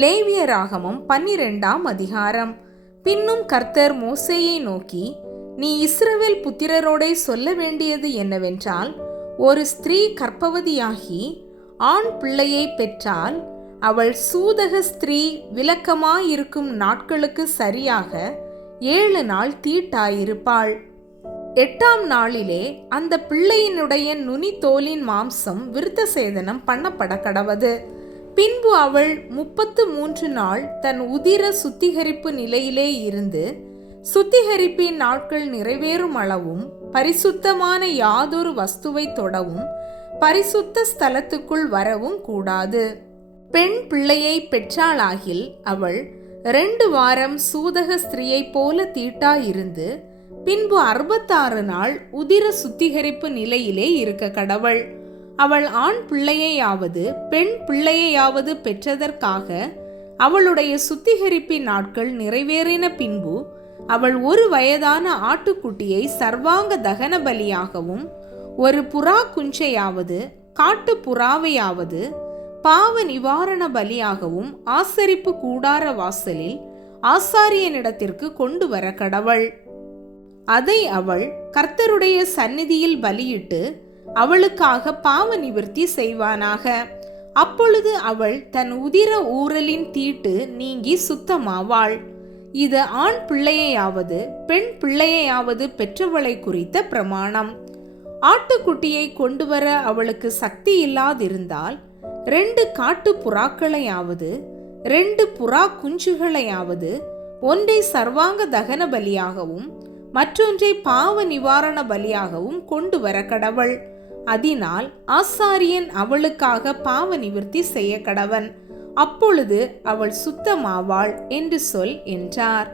லேவியராகமம் 12ஆம் அதிகாரம். பின்னும் கர்த்தர் மோசேயை நோக்கி, நீ இஸ்ரவேல் புத்திரரோடே சொல்ல வேண்டியது என்னவென்றால், ஒரு ஸ்திரீ கர்ப்பவதியாகி ஆண் பிள்ளையை பெற்றால் அவள் சூதக ஸ்திரீ விலக்கமாயிருக்கும் நாட்களுக்கு சரியாக 7 நாள் தீட்டாயிருப்பாள். 8ஆம் நாளிலே அந்த பிள்ளையினுடைய நுனி தோலின் மாம்சம் விருத்த சேதனம் பண்ணப்பட கடவது. பின்பு அவள் 33 நாள் தன் உதிர சுத்திகரிப்பு நிலையிலே இருந்து சுத்திகரிப்பின் நாட்கள் நிறைவேறும் அளவும் பரிசுத்தமான யாதொரு வஸ்துவை தொடவும் பரிசுத்த ஸ்தலத்துக்குள் வரவும் கூடாது. பெண் பிள்ளையை பெற்றாளாகில் அவள் 2 வாரம் சூதக ஸ்திரீயைப் போல தீட்டாயிருந்து பின்பு 66 நாள் உதிர சுத்திகரிப்பு நிலையிலே இருக்க கடவள். அவள் ஆண் பிள்ளையையாவது பெண் பிள்ளையையாவது பெற்றதற்காக அவளுடைய சுத்திகரிப்பின் நாட்கள் நிறைவேறின பின்பு அவள் 1 வயதான ஆட்டுக்குட்டியை சர்வாங்க தகன பலியாகவும், ஒரு புறா குஞ்சையாவது காட்டு புறாவையாவது பாவ நிவாரண பலியாகவும் ஆசரிப்பு கூடார வாசலில் ஆசாரியனிடத்திற்கு கொண்டு வர கடவள். அதை அவள் கர்த்தருடைய சந்நிதியில் பலியிட்டு அவளுக்காக பாவ நிவர்த்தி செய்வானாக. அப்பொழுது அவள் தன் உதிர ஊரலின் தீட்டு நீங்கி சுத்தமாவாள். இது ஆண் பிள்ளையையாவது பெண் பிள்ளையையாவது பெற்றவளை குறித்த பிரமாணம். ஆட்டுக்குட்டியை கொண்டு வர அவளுக்கு சக்தி இல்லாதிருந்தால் 2 காட்டு புறாக்களையாவது 2 புறா குஞ்சுகளையாவது ஒன்றை சர்வாங்க தகன பலியாகவும் மற்றொன்றை பாவ நிவாரண பலியாகவும் கொண்டு வர கடவள். அதனால் ஆசாரியன் அவளுக்காக பாவ நிவர்த்தி செய்ய கடவன். அப்பொழுது அவள் சுத்தமாவாள் என்று சொல் என்றார்.